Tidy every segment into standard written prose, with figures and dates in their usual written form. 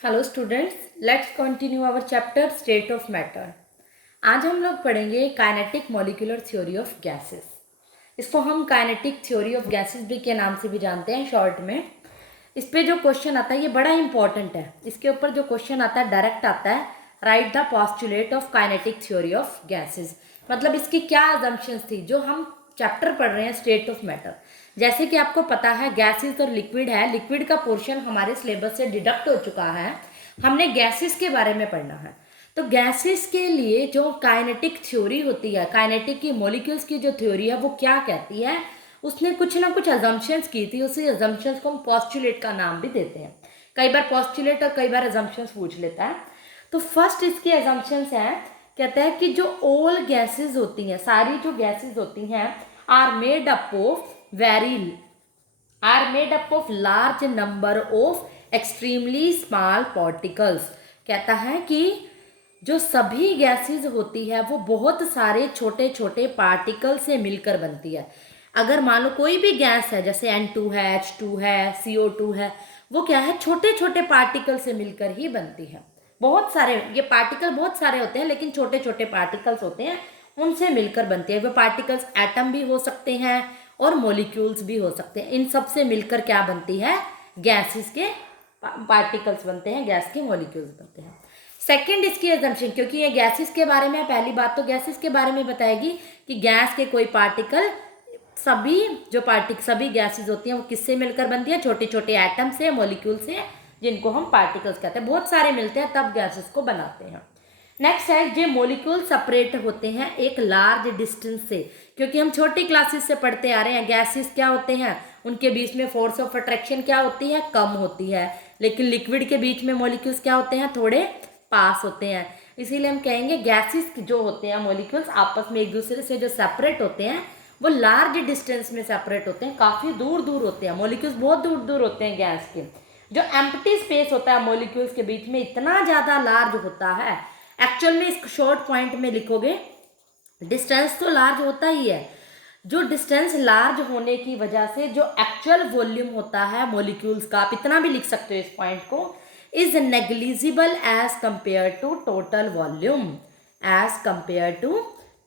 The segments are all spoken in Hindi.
Hello students, let's continue our chapter state of matter. आज हम लोग पढ़ेंगे kinetic molecular theory of gases. इसको हम काइनेटिक थ्योरी ऑफ गैसेस भी के नाम से भी जानते हैं शॉर्ट में। इस पे जो क्वेश्चन आता है ये बड़ा इंपॉर्टेंट है। इसके ऊपर जो क्वेश्चन आता है डायरेक्ट आता है, right the postulate of kinetic theory of gases. मतलब इसकी क्या अजम्पशंस थी जो हम चैप्टर पढ़ रहे हैं स्टेट ऑफ मैटर। जैसे कि आपको पता है गैसेस और लिक्विड है, लिक्विड का पोर्शन हमारे सिलेबस से डिडक्ट हो चुका है, हमने गैसेस के बारे में पढ़ना है। तो गैसेस के लिए जो काइनेटिक थ्योरी होती है, काइनेटिक की मॉलिक्यूल्स की जो थ्योरी है वो क्या कहती है, उसने कुछ ना कुछ अजम्पशंस की थी। उसी अजम्पशंस को हम पोस्टुलेट का नाम भी देते हैं। कई बार पोस्टुलेट और कई बार अजम्पशंस पूछ लेता है। तो फर्स्ट इसकी अजम्पशंस है, कहता है कि जो ऑल गैसेस होती हैं, सारी जो गैसेस होती हैं are made up of large number of extremely small particles. कहता है कि जो सभी गैसेस होती है वो बहुत सारे छोटे छोटे पार्टिकल से मिलकर बनती है। अगर मान लो कोई भी गैस है, जैसे N2 है, H2 है, CO2 है, वो क्या है, छोटे छोटे पार्टिकल से मिलकर ही बनती है। बहुत सारे ये पार्टिकल बहुत सारे होते हैं, लेकिन छोटे छोटे पार्टिकल्स होते हैं, उनसे मिलकर बनती है। वो पार्टिकल्स एटम भी हो सकते हैं और मॉलिक्यूल्स भी हो सकते हैं। इन सब से मिलकर क्या बनती है, गैसेस के पार्टिकल्स बनते हैं, गैस के मॉलिक्यूल्स बनते हैं। सेकंड इसकी एजम्पशन, क्योंकि ये गैसेस के बारे में, पहली बात तो गैसेस के बारे में बताएगी कि गैस के कोई पार्टिकल, सभी गैसेस होती हैं वो किससे मिलकर बनती है, छोटे छोटे एटम से, मॉलिक्यूल से, जिनको हम पार्टिकल्स कहते हैं। बहुत सारे मिलते हैं तब गैसेस को बनाते हैं। नेक्स्ट है, जो मॉलिक्यूल सेपरेट होते हैं एक लार्ज डिस्टेंस से। क्योंकि हम छोटी क्लासेस से पढ़ते आ रहे हैं, गैसेस क्या होते हैं, उनके बीच में फोर्स ऑफ अट्रैक्शन क्या होती है, कम होती है। लेकिन लिक्विड के बीच में मॉलिक्यूल्स क्या होते हैं, थोड़े पास होते हैं। इसीलिए हम कहेंगे गैसेस जो होते हैं, मॉलिक्यूल्स आपस में एक दूसरे से जो सेपरेट होते हैं वो लार्ज डिस्टेंस में सेपरेट होते हैं, काफ़ी दूर दूर होते हैं। मॉलिक्यूल्स बहुत दूर दूर होते हैं गैस के। जो एम्प्टी स्पेस होता है मॉलिक्यूल्स के बीच में इतना ज़्यादा लार्ज होता है। एक्चुअल में इस शॉर्ट पॉइंट में लिखोगे, डिस्टेंस तो लार्ज होता ही है। जो डिस्टेंस लार्ज होने की वजह से जो एक्चुअल वॉल्यूम होता है मॉलिक्यूल्स का, आप इतना भी लिख सकते हो इस पॉइंट को, is negligible as compare to total volume, as compare to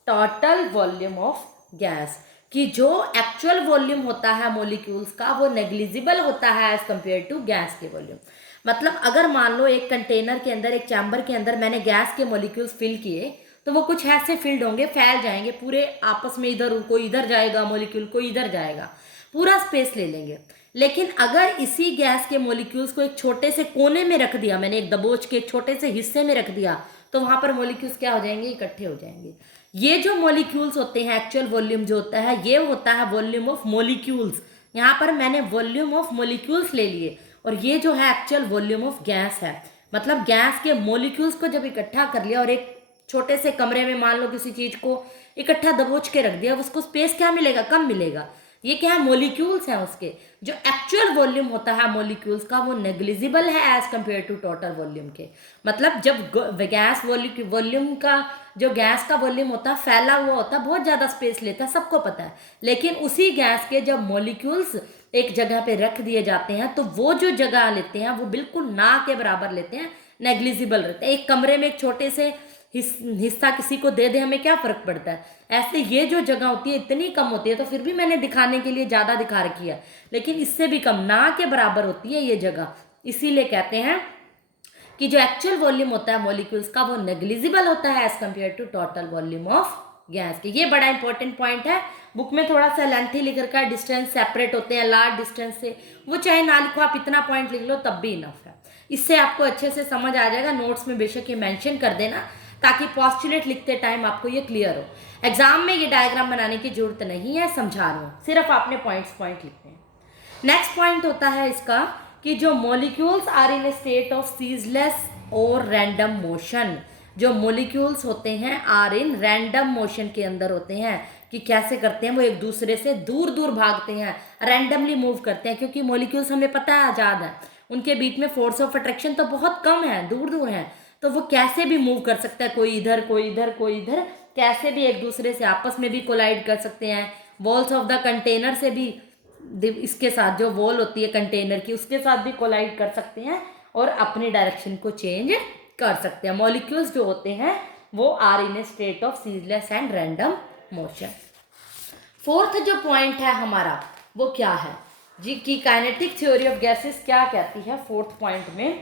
total volume of gas. कि जो एक्चुअल वॉल्यूम होता है मॉलिक्यूल्स का वो नेग्लिजिबल होता है एज कंपेयर टू गैस के वॉल्यूम। मतलब अगर मान लो एक कंटेनर के अंदर, एक चैम्बर के अंदर मैंने गैस के मॉलिक्यूल्स फिल किए, तो वो कुछ ऐसे फिल्ड होंगे, फैल जाएंगे पूरे आपस में, इधर कोई इधर जाएगा मॉलिक्यूल, कोई इधर जाएगा, पूरा स्पेस ले लेंगे। लेकिन अगर इसी गैस के मॉलिक्यूल्स को एक छोटे से कोने में रख दिया मैंने, एक दबोच के एक छोटे से हिस्से में रख दिया, तो वहां पर मॉलिक्यूल्स क्या हो जाएंगे, इकट्ठे हो जाएंगे। ये जो मॉलिक्यूल्स होते हैं, एक्चुअल वॉल्यूम जो होता है ये होता है वॉल्यूम ऑफ मॉलिक्यूल्स। यहाँ पर मैंने वॉल्यूम ऑफ मॉलिक्यूल्स ले लिए, और ये जो है एक्चुअल वॉल्यूम ऑफ गैस है। मतलब गैस के मॉलिक्यूल्स को जब इकट्ठा कर लिया और एक छोटे से कमरे में मान लो किसी चीज को इकट्ठा दबोच के रख दिया, उसको स्पेस क्या मिलेगा, कम मिलेगा। ये क्या है, मॉलिक्यूल्स हैं उसके। जो एक्चुअल वॉल्यूम होता है मॉलिक्यूल्स का वो नेग्लिजिबल है as compare to total volume के। मतलब जब गैस वॉल्यूम का, जो गैस का वॉल्यूम होता है फैला हुआ होता है, बहुत ज़्यादा स्पेस लेता है, सबको पता है। लेकिन उसी गैस के जब मॉलिक्यूल्स एक जगह पे रख दिए जाते हैं तो वो जो जगह लेते हैं वो बिल्कुल ना के बराबर लेते हैं, नेग्लिजिबल रहते हैं। एक कमरे में एक छोटे से हिस्सा किसी को दे दे, हमें क्या फर्क पड़ता है। ऐसे ये जो जगह होती है इतनी कम होती है, तो फिर भी मैंने दिखाने के लिए ज़्यादा दिखा रखी है, लेकिन इससे भी कम, ना के बराबर होती है ये जगह। इसीलिए कहते हैं कि जो एक्चुअल वॉल्यूम होता है मॉलिक्यूल्स का वो नेग्लिजिबल होता है as compare to total volume of gas के। ये बड़ा इंपॉर्टेंट पॉइंट है। बुक में थोड़ा सा लेंथी लिख रखा है, डिस्टेंस सेपरेट होते हैं लार्ज डिस्टेंस से, वो चाहे ना लिखो, आप इतना पॉइंट लिख लो तब भी इनफ है। इससे आपको अच्छे से समझ आ जाएगा। नोट्स में बेशक ये मेंशन कर देना, ताकि पोस्टुलेट लिखते टाइम आपको ये क्लियर हो। एग्जाम में ये डायग्राम बनाने की जरूरत नहीं है, समझा रहा हूँ, सिर्फ आपने पॉइंट लिखने हैं। नेक्स्ट पॉइंट होता है इसका कि जो molecules are in a state of ceaseless और रैंडम मोशन। जो मॉलिक्यूल्स होते हैं आर इन रैंडम मोशन के अंदर होते हैं। कि कैसे करते हैं, वो एक दूसरे से दूर दूर भागते हैं, रैंडमली मूव करते हैं। क्योंकि मॉलिक्यूल्स हमें पता है आज़ाद है, उनके बीच में फोर्स ऑफ अट्रैक्शन तो बहुत कम है, दूर दूर है, तो वो कैसे भी मूव कर सकता है, कोई इधर कोई इधर कोई इधर, कैसे भी एक दूसरे से आपस में भी कोलाइड कर सकते हैं। वॉल्स ऑफ द कंटेनर से भी, इसके साथ जो वॉल होती है कंटेनर की उसके साथ भी कोलाइड कर सकते हैं, और अपनी डायरेक्शन को चेंज कर सकते हैं। मॉलिक्यूल्स जो होते हैं वो are in a state of ceaseless and random motion. Fourth जो पॉइंट है हमारा वो क्या है जी कि काइनेटिक थ्योरी ऑफ गैसेस क्या कहती है। फोर्थ पॉइंट में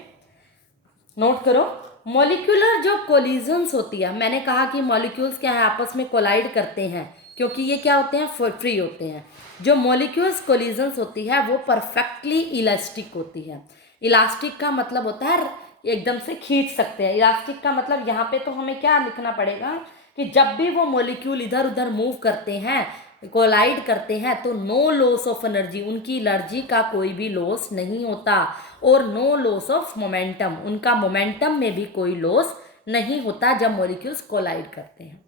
नोट करो, मॉलिक्यूलर जो कोलिजन्स होती है, मैंने कहा कि मॉलिक्यूल्स क्या है आपस में कोलाइड करते हैं क्योंकि ये क्या होते हैं फ्री होते हैं। जो मॉलिक्यूल्स कोलिजन्स होती है वो परफेक्टली इलास्टिक होती है। इलास्टिक का मतलब होता है एकदम से खींच सकते हैं। इलास्टिक का मतलब यहाँ पे तो हमें क्या लिखना पड़ेगा कि जब भी वो मॉलिक्यूल इधर उधर मूव करते हैं, कोलाइड करते हैं, तो नो लॉस ऑफ एनर्जी, उनकी एनर्जी का कोई भी लॉस नहीं होता, और नो लॉस ऑफ मोमेंटम, उनका मोमेंटम में भी कोई लॉस नहीं होता जब मॉलिक्यूल्स कोलाइड करते हैं।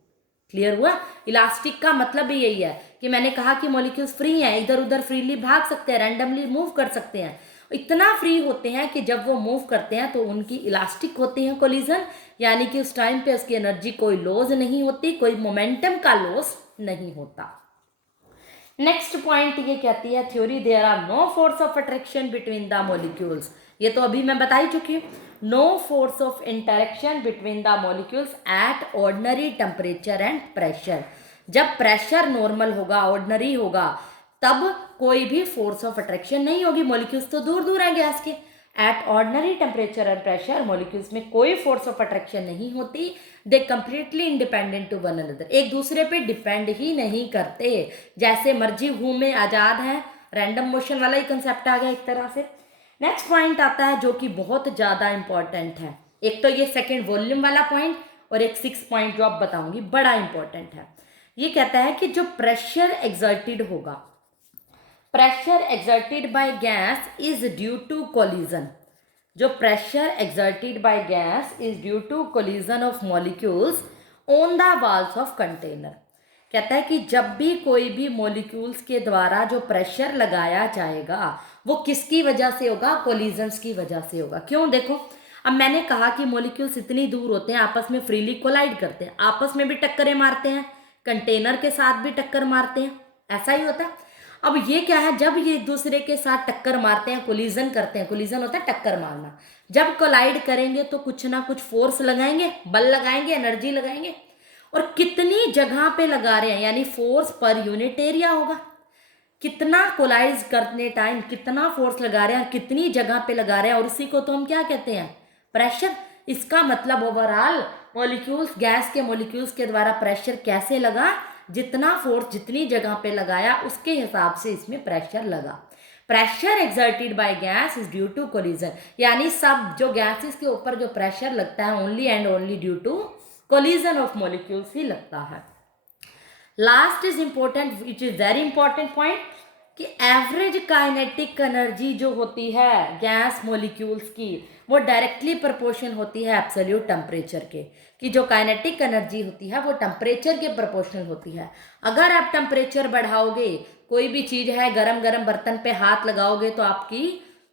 क्लियर हुआ? इलास्टिक का मतलब भी यही है कि मैंने कहा कि मॉलिक्यूल्स फ्री हैं, इधर उधर फ्रीली भाग सकते हैं, रैंडमली मूव कर सकते हैं। इतना फ्री होते हैं कि जब वो मूव करते हैं तो उनकी इलास्टिक होती है कोलिजन, यानी कि उस टाइम पे उसकी एनर्जी कोई लॉस नहीं होती, कोई मोमेंटम का लॉस नहीं होता। नेक्स्ट पॉइंट ये कहती है theory there are no force of attraction between the molecules. ये तो अभी मैं बता ही चुकी हूँ। No force of interaction between the molecules at ordinary temperature and pressure. जब प्रेशर नॉर्मल होगा, ऑर्डिनरी होगा, तब कोई भी फोर्स ऑफ अट्रैक्शन नहीं होगी। मॉलिक्यूल्स तो दूर दूर हैं गैस के। At ordinary temperature and pressure molecules में कोई फोर्स ऑफ अट्रैक्शन नहीं होती। They completely independent to one another, एक दूसरे पे डिपेंड ही नहीं करते, जैसे मर्जी घूमे, आजाद है। रैंडम मोशन वाला ही कंसेप्ट आ गया एक तरह से। नेक्स्ट पॉइंट आता है जो कि बहुत ज़्यादा इंपॉर्टेंट है। एक तो ये सेकेंड वॉल्यूम वाला पॉइंट, और एक 6 पॉइंट जो आप बताऊंगी बड़ा इंपॉर्टेंट है। ये कहता है कि जो प्रेशर एक्सर्टेड होगा, pressure exerted by gas is due to collision. जो pressure exerted by gas is due to collision of molecules on the walls of container. कहता है कि जब भी कोई भी मॉलिक्यूल्स के द्वारा जो प्रेशर लगाया जाएगा वो किसकी वजह से होगा? कोलिजन्स की वजह से होगा। क्यों? देखो, अब मैंने कहा कि मॉलिक्यूल्स इतनी दूर होते हैं, आपस में फ्रीली कोलाइड करते हैं, आपस में भी टक्करें मारते हैं, कंटेनर के साथ भी टक्कर मारते हैं, ऐसा ही होता है। अब ये क्या है, जब ये एक दूसरे के साथ टक्कर मारते हैं, कोलिजन करते हैं, कोलिजन होता है टक्कर मारना, जब कोलाइड करेंगे तो कुछ ना कुछ फोर्स लगाएंगे, बल लगाएंगे, एनर्जी लगाएंगे, और कितनी जगह पे लगा रहे हैं, यानी फोर्स पर यूनिट एरिया होगा। कितना कोलाइड करने टाइम कितना फोर्स लगा रहे हैं, कितनी जगह पे लगा रहे हैं, और उसी को तो हम क्या कहते हैं? प्रेशर। इसका मतलब ओवरऑल मॉलिक्यूल्स, गैस के मॉलिक्यूल्स के द्वारा प्रेशर कैसे लगा, जितना फोर्स जितनी जगह पे लगाया उसके हिसाब से इसमें प्रेशर लगा। Pressure exerted by gas is due to collision, यानी सब जो गैसेस के ऊपर जो प्रेशर लगता है only and only due to collision of molecules ही लगता है। Last is important, which is very important point, कि एवरेज काइनेटिक एनर्जी जो होती है गैस मॉलिक्यूल्स की वो डायरेक्टली प्रोपोर्शन होती है एब्सोल्यूट टेम्परेचर के। कि जो काइनेटिक एनर्जी होती है वो टेम्परेचर के प्रोपोर्शनल होती है। अगर आप टेम्परेचर बढ़ाओगे, कोई भी चीज़ है, गरम गरम बर्तन पे हाथ लगाओगे तो आपकी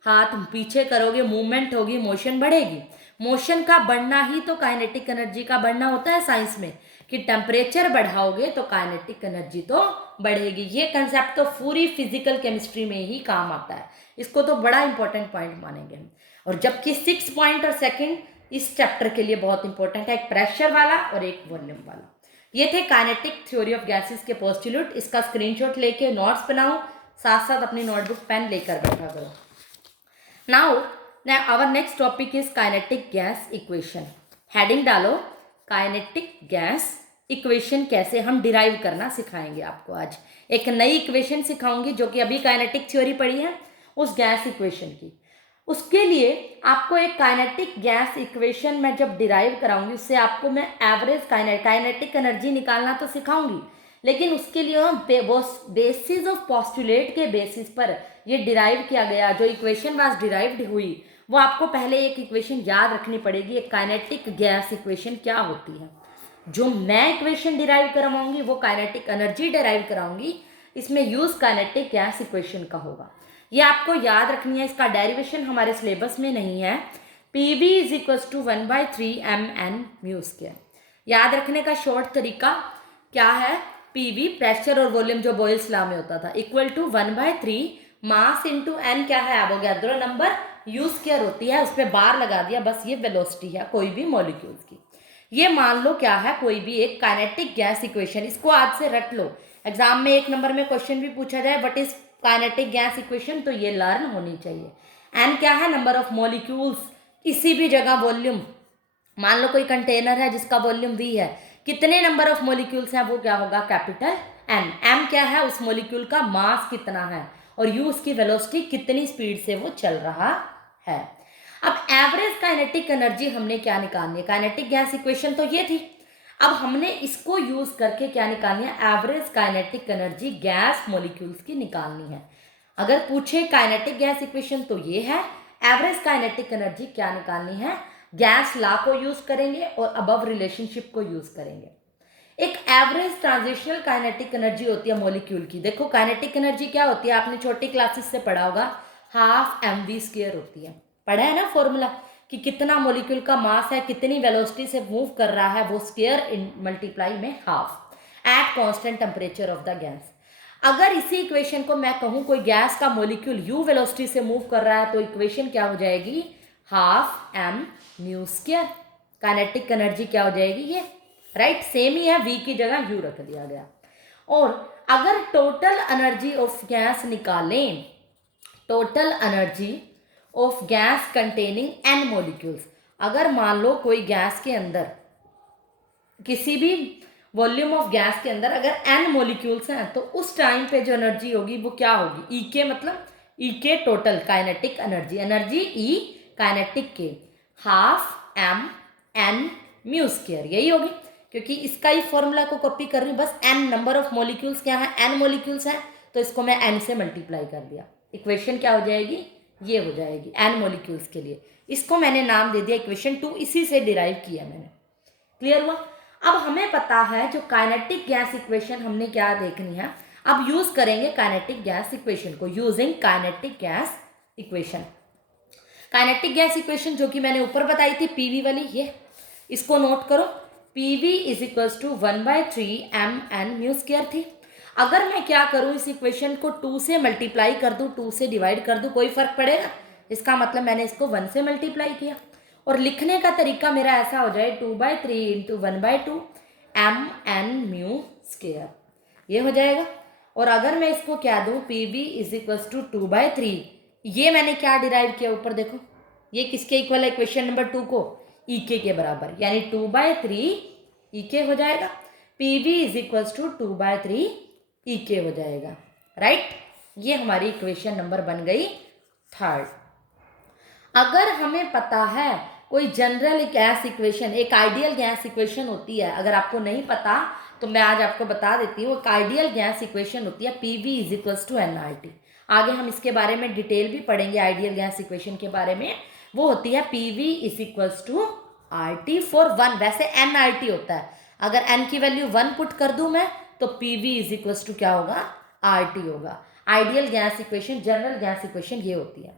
हाथ पीछे करोगे, मूवमेंट होगी, मोशन बढ़ेगी। मोशन का बढ़ना ही तो काइनेटिक एनर्जी का बढ़ना होता है साइंस में, कि टेम्परेचर बढ़ाओगे तो काइनेटिक एनर्जी तो बढ़ेगी। ये कंसेप्ट तो पूरी फिजिकल केमिस्ट्री में ही काम आता है, इसको तो बड़ा इंपॉर्टेंट पॉइंट मानेंगे हम। और जबकि 6 पॉइंट और सेकंड इस चैप्टर के लिए बहुत इंपॉर्टेंट है, एक प्रेशर वाला और एक वॉल्यूम वाला। ये थे काइनेटिक थ्योरी ऑफ गैसेस के पोस्टुलेट। इसका स्क्रीनशॉट लेके नोट्स बनाओ, साथ साथ अपनी नोटबुक पेन लेकर बैठा करो। Now our next topic is kinetic gas equation. Heading डालो, काइनेटिक गैस इक्वेशन कैसे हम डिराइव करना सिखाएंगे आपको। आज एक नई इक्वेशन सिखाऊंगी जो कि अभी काइनेटिक थ्योरी पढ़ी है उस गैस इक्वेशन की। उसके लिए आपको एक काइनेटिक गैस इक्वेशन मैं जब डिराइव कराऊंगी उससे आपको मैं एवरेज काइनेटिक एनर्जी निकालना तो सिखाऊंगी, लेकिन उसके लिए हम बेसिस ऑफ पोस्टुलेट के बेसिस पर ये डिराइव किया गया जो इक्वेशन वाज डिराइव्ड हुई, वो आपको पहले एक इक्वेशन याद रखनी पड़ेगी। एक काइनेटिक गैस इक्वेशन क्या होती है। जो मैं इक्वेशन डिराइव करवाऊंगी वो काइनेटिक एनर्जी डिराइव कराऊंगी, इसमें यूज काइनेटिक गैस इक्वेशन का होगा। ये आपको याद रखनी है। इसका डेरिवेशन हमारे सिलेबस में नहीं है। PV is equal to 1/3 mn²। याद रखने का शॉर्ट तरीका क्या है? PV प्रेशर और वॉल्यूम जो बॉयल्स लॉ में होता था, equal to 1/3 mass into n क्या है? एवोगैड्रो नंबर यू स्क्वायर होती है, उस पर बार लगा दिया, बस ये वेलोसिटी है कोई भी मॉलिक्यूल्स की। ये मान लो क्या है, कोई भी एक काइनेटिक गैस इक्वेशन, इसको आज से रट लो। एग्जाम में 1 नंबर में क्वेश्चन भी पूछा जाए what is kinetic gas equation, तो ये लर्न होनी चाहिए। एन क्या है, नंबर ऑफ मॉलिक्यूल्स, किसी भी जगह वॉल्यूम, मान लो कोई कंटेनर है जिसका वॉल्यूम वी है, कितने नंबर ऑफ मॉलिक्यूल्स हैं वो क्या होगा, कैपिटल एन। एम क्या है, उस मॉलिक्यूल का मास कितना है, और यू उसकी वेलोसिटी कितनी स्पीड से वो चल रहा है। अब एवरेज काइनेटिक एनर्जी हमने क्या निकालनी है, काइनेटिक गैस इक्वेशन तो ये थी, अब हमने इसको यूज करके क्या निकालनी है, average kinetic energy gas molecules की निकालनी है। अगर पूछे काइनेटिक गैस इक्वेशन तो ये है, एवरेज काइनेटिक एनर्जी क्या निकालनी है, गैस लॉ को यूज करेंगे और अबव रिलेशनशिप को यूज करेंगे। एक एवरेज ट्रांजिशनल काइनेटिक एनर्जी होती है मॉलिक्यूल की। देखो काइनेटिक एनर्जी क्या होती है, आपने छोटी क्लासेस से पढ़ा होगा, हाफ mv² होती है, पढ़ा है ना फॉर्मूला, कि कितना मॉलिक्यूल का मास है, कितनी वेलोसिटी से मूव कर रहा है, वो स्क्वायर इन मल्टीप्लाई में half at constant temperature of the gas. अगर इसी इक्वेशन को मैं कहूँ कोई गैस का मॉलिक्यूल u वेलोसिटी से मूव कर रहा है, तो इक्वेशन क्या हो जाएगी, हाफ m²। काइनेटिक एनर्जी क्या हो जाएगी ये, राइट, सेम ही है, v की जगह u रख दिया गया। और अगर टोटल एनर्जी ऑफ गैस निकालें, total energy of gas containing n molecules, अगर मान लो कोई गैस के अंदर, किसी भी वॉल्यूम ऑफ गैस के अंदर अगर n मॉलिक्यूल्स हैं, तो उस टाइम पे जो एनर्जी होगी वो क्या होगी, E के, मतलब E के total kinetic energy, energy E kinetic के हाफ m(n)μ², यही होगी, क्योंकि इसका ही फॉर्मूला को कॉपी कर रही हूँ, बस n नंबर ऑफ मॉलिक्यूल्स क्या है, n मॉलिक्यूल्स हैं, तो इसको मैं n से मल्टीप्लाई कर दिया, इक्वेशन क्या हो जाएगी, ये हो जाएगी n मॉलिक्यूल्स के लिए। इसको मैंने नाम दे दिया इक्वेशन 2, इसी से डिराइव किया मैंने। क्लियर हुआ। अब हमें पता है जो काइनेटिक गैस इक्वेशन हमने क्या देखनी है, अब यूज करेंगे काइनेटिक गैस इक्वेशन को, using kinetic gas equation. Kinetic gas equation जो कि मैंने ऊपर बताई थी पीवी वाली, ये इसको नोट करो, PV is equals to 1/3 mn² थी। अगर मैं क्या करूं, इस इक्वेशन को 2 से मल्टीप्लाई कर दूं, 2 से डिवाइड कर दूं, कोई फर्क पड़ेगा, इसका मतलब मैंने इसको 1 से मल्टीप्लाई किया, और लिखने का तरीका मेरा ऐसा हो जाए 2/3 इंटू 1/2 mn², ये हो जाएगा। और अगर मैं इसको क्या दूं, पीवी इज इक्वल्स टू 2/3, ये मैंने क्या डिराइव किया ऊपर देखो, ये किसके इक्वल है, इक्वेशन नंबर 2 को, EK के बराबर, यानी 2/3 EK हो जाएगा, PV is equals to 2/3 EK हो जाएगा, राइट। ये हमारी इक्वेशन नंबर बन गई 3rd। अगर हमें पता है कोई जनरल गैस इक्वेशन, एक आइडियल गैस इक्वेशन होती है, अगर आपको नहीं पता तो मैं आज आपको बता देती हूँ, एक आइडियल गैस इक्वेशन होती है PV is equals to nRT। आगे हम इसके बारे में डिटेल भी पढ़ेंगे, आइडियल गैस इक्वेशन के बारे में। वो होती है PV is equals to RT for 1, वैसे nRT होता है, अगर n की वैल्यू 1 पुट कर दूं मैं, तो PV इज इक्वल्स टू क्या होगा, RT होगा। Ideal gas equation, general gas equation ये होती है।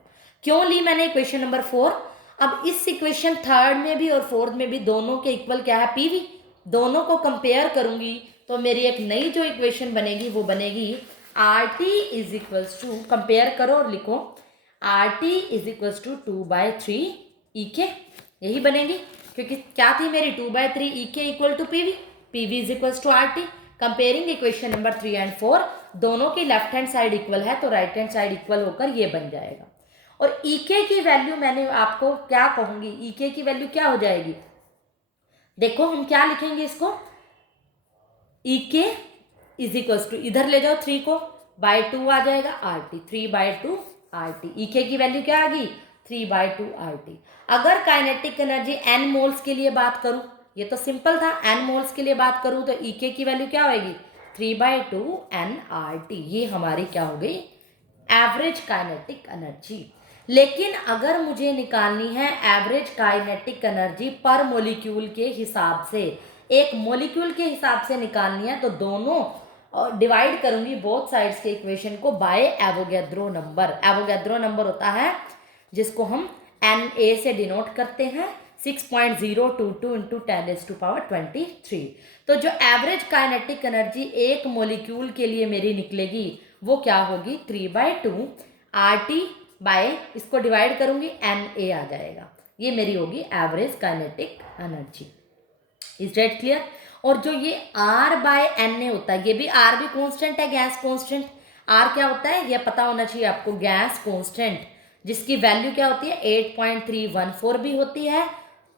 क्यों ली मैंने इक्वेशन नंबर 4, अब इस इक्वेशन 3rd में भी और 4th में भी दोनों के इक्वल क्या है, PV, दोनों को कंपेयर करूंगी तो मेरी एक नई जो इक्वेशन बनेगी वो बनेगी RT is equals to, compare करो और लिखो, RT is equals to 2/3 EK, यही बनेगी, क्योंकि क्या थी मेरी 2/3 EK equal to PV, PV is equals to RT। Comparing equation number 3 and 4, दोनों की लेफ्ट हैंड साइड इक्वल है, तो राइट हैंड साइड इक्वल होकर ये बन जाएगा। और EK की वैल्यू मैंने आपको क्या कहूंगी, EK की वैल्यू क्या हो जाएगी, देखो हम क्या लिखेंगे इसको, EK इज इक्वल्स टू, इधर ले जाओ 3 को, by2 आ जाएगा RT, 3/2 RT। EK की वैल्यू क्या आ गई, 3/2 RT। अगर काइनेटिक एनर्जी n मोल्स के लिए बात करूं, ये तो सिंपल था, n मोल्स के लिए बात करूं तो EK की वैल्यू क्या होगी, 3/2 nRT। ये हमारी क्या हो गई, एवरेज काइनेटिक एनर्जी। लेकिन अगर मुझे निकालनी है एवरेज काइनेटिक एनर्जी पर मॉलिक्यूल के हिसाब से, एक मॉलिक्यूल के हिसाब से निकालनी है, तो दोनों डिवाइड करूंगी बोथ साइड्स के इक्वेशन को bye Avogadro number. Avogadro number होता है जिसको हम Na से डिनोट करते हैं, 6.022 इंटू 10⁻23। तो जो एवरेज काइनेटिक एनर्जी एक मॉलिक्यूल के लिए मेरी निकलेगी वो क्या होगी, 3/2 RT बाय इसको डिवाइड करूँगी Na आ जाएगा। ये मेरी होगी average kinetic energy. Is that clear? और जो ये R/Na होता है, ये भी R भी कांस्टेंट है, गैस कांस्टेंट। R क्या होता है ये पता होना चाहिए आपको, गैस कांस्टेंट, जिसकी वैल्यू क्या होती है 8.314 भी होती है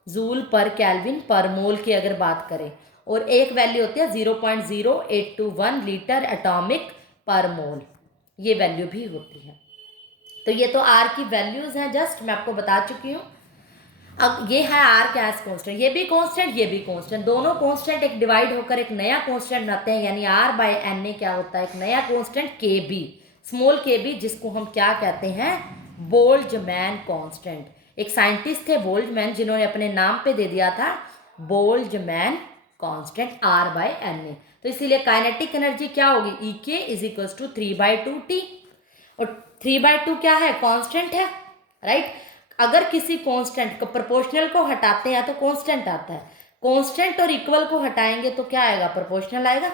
जूल पर केल्विन पर मोल की अगर बात करें, और एक वैल्यू होती है 0.0821 लीटर एटॉमिक पर मोल, ये वैल्यू भी होती है। तो ये तो R की वैल्यूज हैं, जस्ट मैं आपको बता चुकी हूँ। अब ये है R गैस कांस्टेंट, ये भी कांस्टेंट ये भी कांस्टेंट, दोनों कांस्टेंट एक डिवाइड होकर एक नया कांस्टेंट बनाते हैं, यानी R/Na क्या होता है एक नया कांस्टेंट Kb, स्मॉल kb, जिसको हम क्या कहते हैं बोल्ट्जमैन कांस्टेंट। एक साइंटिस्ट थे बोल्ट्जमैन, जिन्होंने अपने नाम पे दे दिया था बोल्ट्जमैन कांस्टेंट R/Na। तो इसीलिए काइनेटिक एनर्जी क्या होगी Ek is equals to 3/2T, और 3/2 क्या है कांस्टेंट है, राइट। अगर किसी कांस्टेंट को प्रोपोर्शनल को हटाते हैं तो कांस्टेंट आता है, कांस्टेंट और इक्वल को हटाएंगे तो क्या आएगा प्रोपोर्शनल आएगा।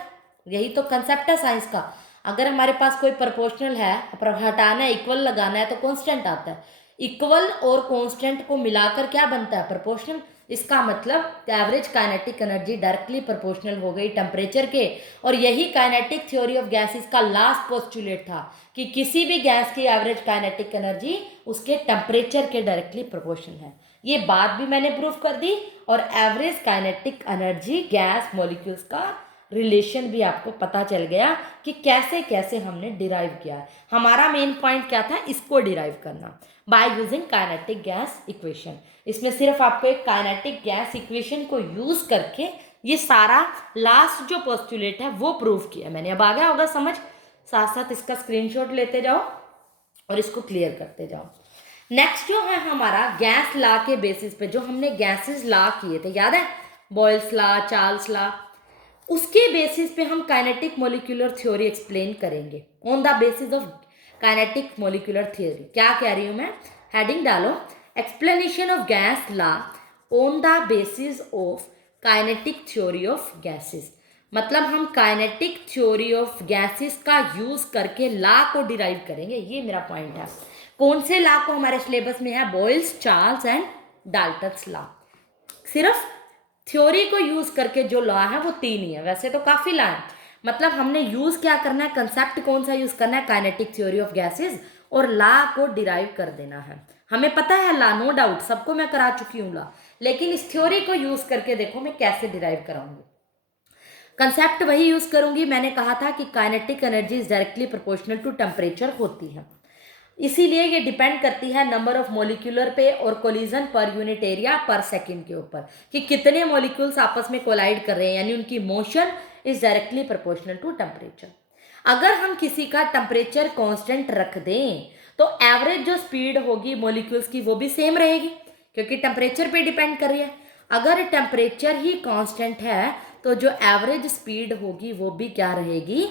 यही तो कंसेप्ट है साइंस का। अगर हमारे पास कोई प्रोपोर्शनल है, हटाना है इक्वल लगाना है तो कांस्टेंट आता है, इक्वल और कांस्टेंट को मिलाकर क्या बनता है प्रोपोर्शनल। इसका मतलब average kinetic energy directly proportional हो गई टेम्परेचर के। और यही काइनेटिक थ्योरी ऑफ गैसेस का लास्ट पोस्टुलेट था कि किसी भी गैस की एवरेज काइनेटिक एनर्जी उसके टेम्परेचर के डायरेक्टली प्रोपोर्शनल है। ये बात भी मैंने प्रूफ कर दी, और average kinetic energy gas molecules का रिलेशन भी आपको पता चल गया कि कैसे कैसे हमने डिराइव किया। हमारा मेन पॉइंट क्या था, इसको डिराइव करना by using kinetic gas equation. इसमें सिर्फ आपको एक काइनेटिक गैस इक्वेशन को यूज करके ये सारा लास्ट जो पोस्टुलेट है वो प्रूव किया मैंने। अब आ गया होगा समझ, साथ साथ इसका स्क्रीनशॉट लेते जाओ और इसको क्लियर करते जाओ। नेक्स्ट जो है हमारा गैस लॉ के बेसिस पे जो हमने गैसेस लॉ किए थे, याद है बॉयल्स लॉ, चार्ल्स लॉ, उसके बेसिस पे हम काइनेटिक मॉलिक्यूलर थ्योरी एक्सप्लेन करेंगे on the basis of kinetic molecular theory. क्या कह रही हूँ मैं, हेडिंग डालो explanation of gas law on the basis of kinetic theory of gases. मतलब हम काइनेटिक थ्योरी ऑफ गैसेस का यूज करके लॉ को डिराइव करेंगे, ये मेरा पॉइंट है। कौन से लॉ को हमारे सिलेबस में है, Boyle's, Charles and Dalton's law. सिर्फ थ्योरी को यूज करके जो लॉ है वो 3 ही है, वैसे तो काफी लॉ है। मतलब हमने यूज क्या करना है, कंसेप्ट कौन सा यूज करना है, काइनेटिक थ्योरी ऑफ गैसेस, और लॉ को डिराइव कर देना है। हमें पता है लॉ, नो डाउट, सबको मैं करा चुकी हूँ लॉ, लेकिन इस थ्योरी को यूज करके देखो मैं कैसे डिराइव कराऊंगी। कंसेप्ट वही यूज करूंगी, मैंने कहा था कि kinetic energy is directly proportional to temperature होती है, इसीलिए ये डिपेंड करती है नंबर ऑफ मॉलिक्यूलर पे और कोलिजन पर यूनिट एरिया पर सेकंड के ऊपर, कि कितने मॉलिक्यूल्स आपस में कोलाइड कर रहे हैं, यानी उनकी motion is directly proportional to temperature. अगर हम किसी का टेम्परेचर कांस्टेंट रख दें तो एवरेज जो स्पीड होगी मॉलिक्यूल्स की वो भी सेम रहेगी, क्योंकि टेम्परेचर पे डिपेंड कर रही है। अगर टेम्परेचर ही कांस्टेंट है तो जो एवरेज स्पीड होगी वो भी क्या रहेगी,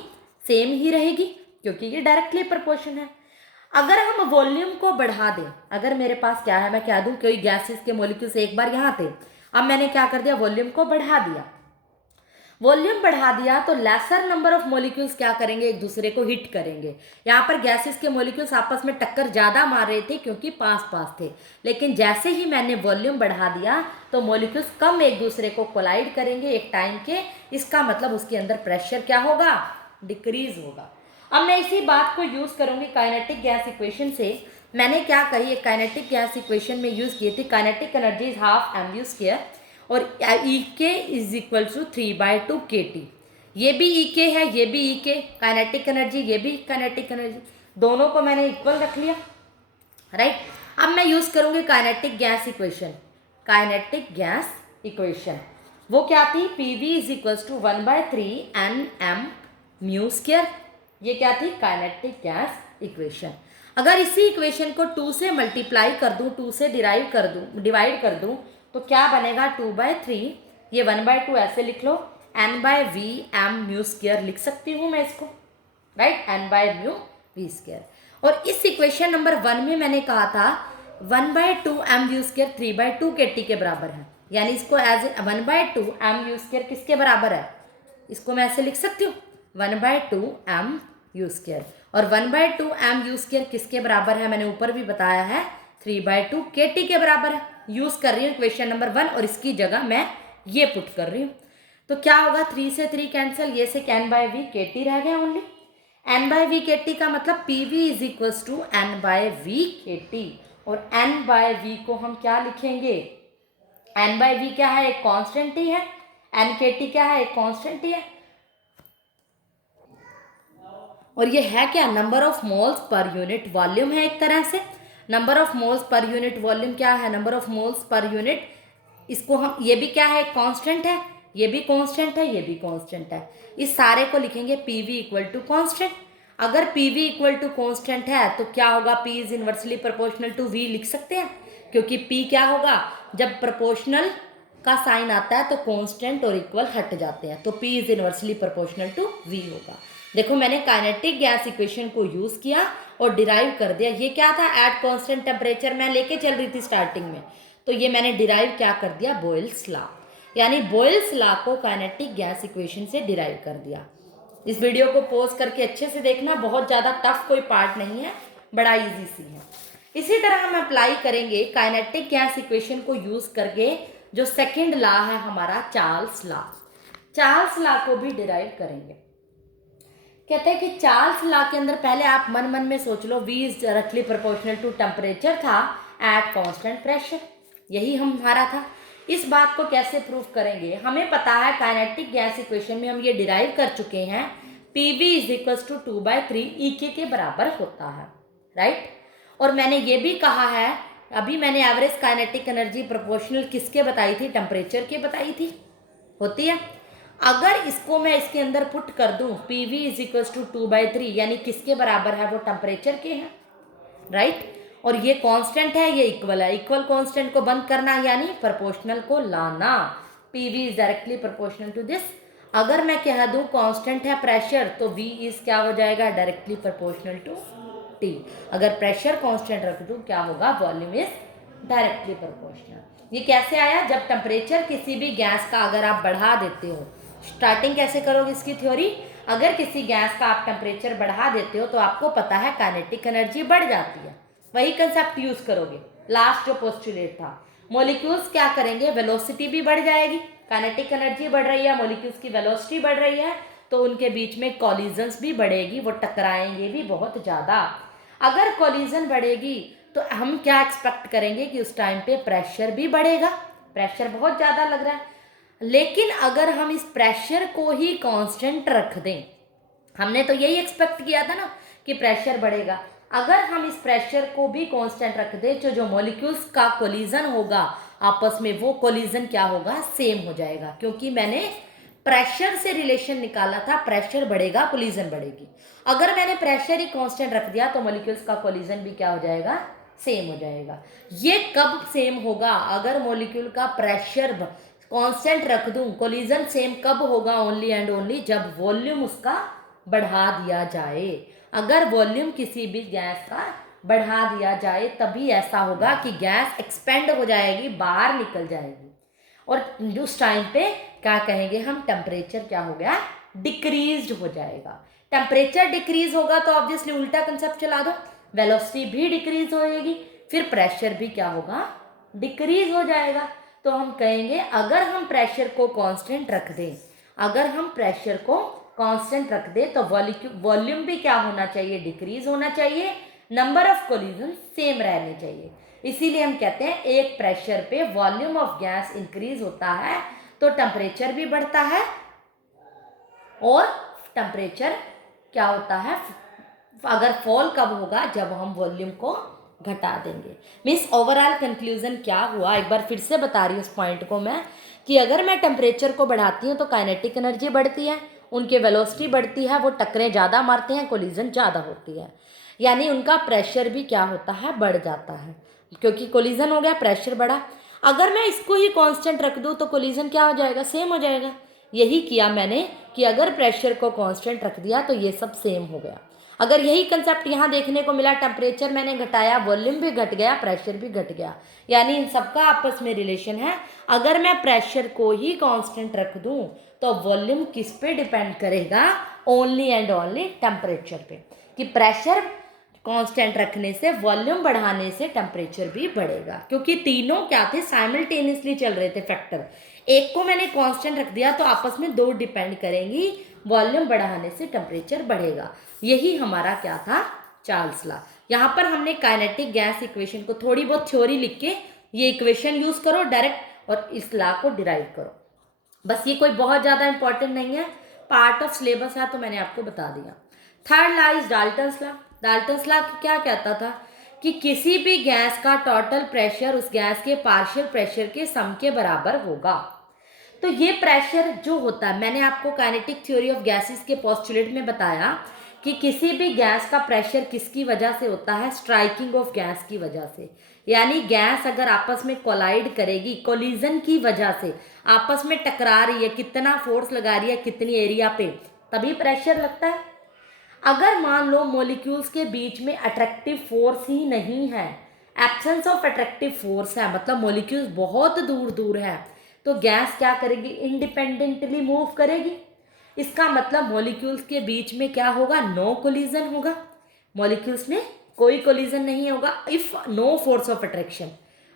सेम ही रहेगी, क्योंकि ये डायरेक्टली प्रोपोर्शन है। अगर हम वॉल्यूम को बढ़ा दें, अगर मेरे पास क्या है, मैं क्या दूं, कोई गैसेस के मॉलिक्यूल्स एक बार यहाँ थे, अब मैंने क्या कर दिया, वॉल्यूम को बढ़ा दिया। वॉल्यूम बढ़ा दिया तो लेसर नंबर ऑफ मॉलिक्यूल्स क्या करेंगे, एक दूसरे को हिट करेंगे। यहाँ पर गैसेस के मॉलिक्यूल्स आपस में टक्कर ज़्यादा मार रहे थे क्योंकि पास पास थे, लेकिन जैसे ही मैंने वॉल्यूम बढ़ा दिया तो मॉलिक्यूल्स कम एक दूसरे को कोलाइड करेंगे एक टाइम के। इसका मतलब उसके अंदर प्रेशर क्या होगा, डिक्रीज होगा। अब मैं इसी बात को यूज करूंगी काइनेटिक गैस इक्वेशन से। मैंने क्या कही, एक काइनेटिक गैस इक्वेशन में यूज की थी, kinetic energy is half mv square और Ek is equal to 3/2 kT। ये भी Ek है, ये भी Ek, काइनेटिक एनर्जी, ये भी काइनेटिक एनर्जी, दोनों को मैंने इक्वल रख लिया, राइट। अब मैं यूज करूंगी kinetic gas equation. Kinetic gas equation वो क्या थी, Pv is equal to 1/3 Nm mu square. ये क्या थी, काइनेटिक गैस इक्वेशन। अगर इसी इक्वेशन को 2 से मल्टीप्लाई कर दूं, 2 से डिवाइड कर दूं तो क्या बनेगा, 2/3, ये 1/2 ऐसे लिख लो, N/V m म्यू स्क्वायर लिख सकती हूँ मैं इसको, राइट, N/म्यू v स्क्वायर। और इस इक्वेशन नंबर 1 में मैंने कहा था 1/2 m v स्क्वायर 3/2 kT के बराबर है, यानी इसको एज 1/2 m v स्क्वायर किसके बराबर है, इसको मैं ऐसे लिख सकती हूँ 1/2 m u स्क्वायर। और 1/2 mu² किसके बराबर है, मैंने ऊपर भी बताया है 3/2 kT के बराबर है। यूज़ कर रही हूँ इक्वेशन नंबर 1 और इसकी जगह मैं ये पुट कर रही हूँ। तो क्या होगा, 3 से 3 कैंसिल, ये से n/v kT रह गया ओनली। n/v kT का मतलब PV is equals to n/v kT, और n/v को हम क्या लिखेंगे, n/v क्या है, एक कांस्टेंट ही है, nkT क्या है, एक कांस्टेंट ही है, और ये है क्या, number of moles per unit volume है एक तरह से। Number of moles per unit volume क्या है, number of moles per unit, इसको हम, ये भी क्या है, एक कांस्टेंट है, ये भी कांस्टेंट है, ये भी कांस्टेंट है। इस सारे को लिखेंगे PV इक्वल टू कांस्टेंट। अगर PV इक्वल टू कांस्टेंट है तो क्या होगा, P is inversely proportional to V लिख सकते हैं, क्योंकि P क्या होगा, जब प्रोपोर्शनल का साइन आता है तो कांस्टेंट और इक्वल हट जाते हैं, तो P is inversely proportional to V होगा। देखो मैंने काइनेटिक गैस इक्वेशन को यूज किया और डिराइव कर दिया। ये क्या था, एट कांस्टेंट टेम्परेचर मैं लेके चल रही थी स्टार्टिंग में, तो ये मैंने डिराइव क्या कर दिया, बॉयल्स लॉ, यानी बॉयल्स लॉ को काइनेटिक गैस इक्वेशन से डिराइव कर दिया। इस वीडियो को पॉज करके अच्छे से देखना, बहुत ज़्यादा टफ कोई पार्ट नहीं है, बड़ा इजी सी है। इसी तरह हम अप्लाई करेंगे काइनेटिक गैस इक्वेशन को यूज करके जो सेकेंड लॉ है हमारा, चार्ल्स लॉ। चार्ल्स लॉ को भी डिराइव करेंगे। कहते हैं कि चार्ल्स लॉ के अंदर पहले आप मन मन में सोच लो, V is directly proportional to temperature था एट कांस्टेंट प्रेशर, यही हमारा था। इस बात को कैसे प्रूव करेंगे, हमें पता है काइनेटिक गैस इक्वेशन में हम ये डिराइव कर चुके हैं, PV is equals to 2/3 EK के बराबर होता है, राइट। और मैंने ये भी कहा है, अभी मैंने एवरेज काइनेटिक एनर्जी प्रोपोर्शनल किसके बताई थी, टेम्परेचर के बताई थी, होती है। अगर इसको मैं इसके अंदर पुट कर दूं, PV इज इक्वल्स टू 2/3, यानी किसके बराबर है, वो टेम्परेचर के हैं, राइट। और ये कांस्टेंट है, ये इक्वल है, इक्वल कांस्टेंट को बंद करना यानी प्रोपोर्शनल को लाना, PV is directly proportional to this. अगर मैं कह दूं कांस्टेंट है प्रेशर, तो V इज क्या हो जाएगा, डायरेक्टली प्रोपोर्शनल टू T। अगर प्रेशर कांस्टेंट रख दूं, क्या होगा, वॉल्यूम इज डायरेक्टली प्रोपोर्शनल। ये कैसे आया, जब टेम्परेचर किसी भी गैस का अगर आप बढ़ा देते हो, स्टार्टिंग कैसे करोगे इसकी थ्योरी, अगर किसी गैस का आप टेम्परेचर बढ़ा देते हो तो आपको पता है काइनेटिक एनर्जी बढ़ जाती है, वही कंसेप्ट यूज करोगे। लास्ट जो पोस्टुलेट था, मॉलिक्यूल्स क्या करेंगे, वेलोसिटी भी बढ़ जाएगी, काइनेटिक एनर्जी बढ़ रही है, मॉलिक्यूल्स की वेलोसिटी बढ़ रही है, तो उनके बीच में कॉलिजन्स भी बढ़ेगी, वो टकराएंगे भी बहुत ज़्यादा। अगर कॉलिजन बढ़ेगी तो हम क्या एक्सपेक्ट करेंगे कि उस टाइम पे प्रेशर भी बढ़ेगा, प्रेशर बहुत ज़्यादा लग रहा है। लेकिन अगर हम इस प्रेशर को ही कांस्टेंट रख दें, हमने तो यही एक्सपेक्ट किया था ना कि प्रेशर बढ़ेगा, अगर हम इस प्रेशर को भी कांस्टेंट रख दें तो जो मॉलिक्यूल्स का कोलिजन होगा आपस में, वो कोलिजन क्या होगा, सेम हो जाएगा, क्योंकि मैंने प्रेशर से रिलेशन निकाला था, प्रेशर बढ़ेगा कोलिजन बढ़ेगी। अगर मैंने प्रेशर ही कांस्टेंट रख दिया तो मॉलिक्यूल्स का कोलिजन भी क्या हो जाएगा, सेम हो जाएगा। ये कब सेम होगा, अगर मॉलिक्यूल का प्रेशर कांस्टेंट रख दूं, कोलिजन सेम कब होगा, ओनली एंड ओनली जब वॉल्यूम उसका बढ़ा दिया जाए। अगर वॉल्यूम किसी भी गैस का बढ़ा दिया जाए तभी ऐसा होगा कि गैस एक्सपेंड हो जाएगी, बाहर निकल जाएगी, और उस टाइम पे क्या कहेंगे हम, टेम्परेचर क्या हो गया, डिक्रीज हो जाएगा। टेम्परेचर डिक्रीज होगा तो ऑब्वियसली उल्टा कंसेप्ट चला दो, वेलोसिटी भी डिक्रीज होएगी, फिर प्रेशर भी क्या होगा, डिक्रीज हो जाएगा। तो हम कहेंगे अगर हम प्रेशर को कांस्टेंट रख दें, अगर हम प्रेशर को कांस्टेंट रख दें तो वॉल्यूम भी क्या होना चाहिए, डिक्रीज होना चाहिए, नंबर ऑफ कोलिजन सेम रहने चाहिए। इसीलिए हम कहते हैं एक प्रेशर पे वॉल्यूम ऑफ गैस इंक्रीज होता है तो टेम्परेचर भी बढ़ता है, और टेम्परेचर क्या होता है, अगर फॉल कब होगा, जब हम वॉल्यूम को घटा देंगे। मीन्स ओवरऑल कंक्लूजन क्या हुआ, एक बार फिर से बता रही हूँ इस पॉइंट को मैं, कि अगर मैं टेम्परेचर को बढ़ाती हूँ तो काइनेटिक एनर्जी बढ़ती है, उनके वेलोसिटी बढ़ती है, वो टक्करें ज़्यादा मारते हैं, कोलिजन ज़्यादा होती है, यानी उनका प्रेशर भी क्या होता है, बढ़ जाता है, क्योंकि कोलिजन हो गया, प्रेशर बढ़ा। अगर मैं इसको ही कांस्टेंट रख दूँ तो कोलिजन क्या हो जाएगा, सेम हो जाएगा। यही किया मैंने कि अगर प्रेशर को कांस्टेंट रख दिया तो ये सब सेम हो गया। अगर यही कंसेप्ट यहाँ देखने को मिला, टेम्परेचर मैंने घटाया, वॉल्यूम भी घट गया, प्रेशर भी घट गया, यानी इन सबका आपस में रिलेशन है। अगर मैं प्रेशर को ही कांस्टेंट रख दूं तो वॉल्यूम किस पे डिपेंड करेगा, ओनली एंड ओनली टेम्परेचर पे। कि प्रेशर कांस्टेंट रखने से, वॉल्यूम बढ़ाने से टेम्परेचर भी बढ़ेगा, क्योंकि तीनों क्या थे, साइमल्टेनियसली चल रहे थे फैक्टर। एक को मैंने कांस्टेंट रख दिया तो आपस में दो डिपेंड करेंगी, वॉल्यूम बढ़ाने से टेम्परेचर बढ़ेगा। यही हमारा क्या था, चार्ल्स लॉ। यहाँ पर हमने काइनेटिक गैस इक्वेशन को थोड़ी बहुत थ्योरी लिख के ये इक्वेशन यूज करो डायरेक्ट और इस लॉ को डिराइव करो। बस ये कोई बहुत ज़्यादा इंपॉर्टेंट नहीं है, पार्ट ऑफ सिलेबस है तो मैंने आपको बता दिया। Third law is Dalton's law. Dalton's law क्या कहता था कि किसी भी गैस का टोटल प्रेशर उस गैस के पार्शियल प्रेशर के सम के बराबर होगा। तो ये प्रेशर जो होता है, मैंने आपको काइनेटिक थ्योरी ऑफ गैसेस के पोस्टुलेट में बताया कि किसी भी गैस का प्रेशर किसकी वजह से होता है, स्ट्राइकिंग ऑफ गैस की वजह से। यानी गैस अगर आपस में कोलाइड करेगी, कोलिजन की वजह से आपस में टकरा रही है, कितना फोर्स लगा रही है कितनी एरिया पे, तभी प्रेशर लगता है। अगर मान लो मॉलिक्यूल्स के बीच में अट्रैक्टिव फोर्स ही नहीं है, एब्सेंस ऑफ अट्रैक्टिव फोर्स है, मतलब मॉलिक्यूल्स बहुत दूर दूर है, तो गैस क्या करेगी, इंडिपेंडेंटली मूव करेगी। इसका मतलब मॉलिक्यूल्स के बीच में क्या होगा, नो कोलिजन होगा, मॉलिक्यूल्स में कोई कोलिजन नहीं होगा if no force of attraction.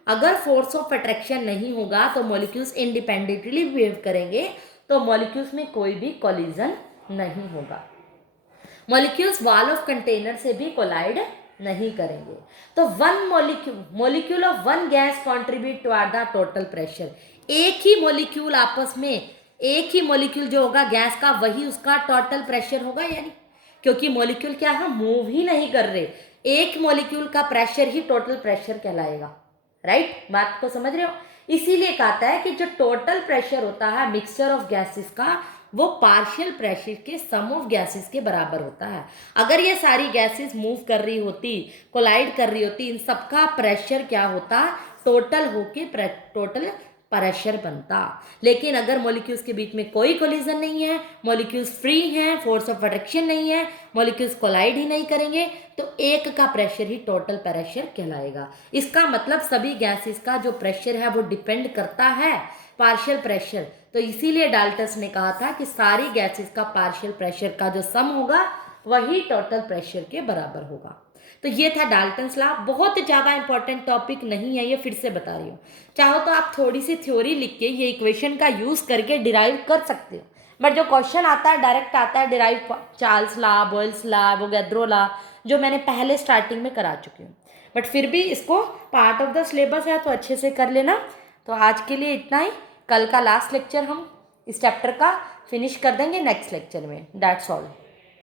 अगर फोर्स ऑफ अट्रैक्शन नहीं होगा तो मॉलिक्यूल्स इंडिपेंडेंटली बिहेव करेंगे, तो मॉलिक्यूल्स में कोई भी कोलिजन नहीं होगा। मॉलिक्यूल्स वॉल ऑफ कंटेनर से भी कोलाइड नहीं करेंगे। तो one molecule of one gas contribute toward the total pressure. एक ही मॉलिक्यूल आपस में, एक ही मॉलिक्यूल जो होगा गैस का, वही उसका टोटल प्रेशर होगा। यानी क्योंकि मॉलिक्यूल क्या है, मूव ही नहीं कर रहे, एक मॉलिक्यूल का प्रेशर ही टोटल प्रेशर कहलाएगा। राइट, बात को समझ रहे हो। इसीलिए कहता है कि जो टोटल प्रेशर होता है मिक्सचर ऑफ गैसेस का, वो पार्शियल प्रेशर के सम ऑफ गैसेस के बराबर होता है। अगर ये सारी गैसेस मूव कर रही होती, कोलाइड कर रही होती, इन सबका प्रेशर क्या होता, टोटल होके टोटल प्रेशर बनता। लेकिन अगर मॉलिक्यूल्स के बीच में कोई कोलिजन नहीं है, मॉलिक्यूल्स फ्री हैं, फोर्स ऑफ अट्रैक्शन नहीं है, मॉलिक्यूल्स कोलाइड ही नहीं करेंगे, तो एक का प्रेशर ही टोटल प्रेशर कहलाएगा। इसका मतलब सभी गैसेस का जो प्रेशर है वो डिपेंड करता है पार्शियल प्रेशर। तो इसीलिए डाल्टन्स ने कहा था कि सारी गैसेस का पार्शियल प्रेशर का जो सम होगा वही टोटल प्रेशर के बराबर होगा। तो ये था डाल्टन्स लॉ। बहुत ज़्यादा इंपॉर्टेंट टॉपिक नहीं है ये, फिर से बता रही हूँ। चाहो तो आप थोड़ी सी थ्योरी लिख के ये इक्वेशन का यूज़ करके डिराइव कर सकते हो, बट जो क्वेश्चन आता है डायरेक्ट आता है derive, Charles law, Boyle's law, Avogadro law, जो मैंने पहले स्टार्टिंग में करा चुकी हूँ। बट फिर भी इसको पार्ट ऑफ द सिलेबस है तो अच्छे से कर लेना। तो आज के लिए इतना ही। कल का लास्ट लेक्चर हम इस चैप्टर का फिनिश कर देंगे नेक्स्ट लेक्चर में। That's all.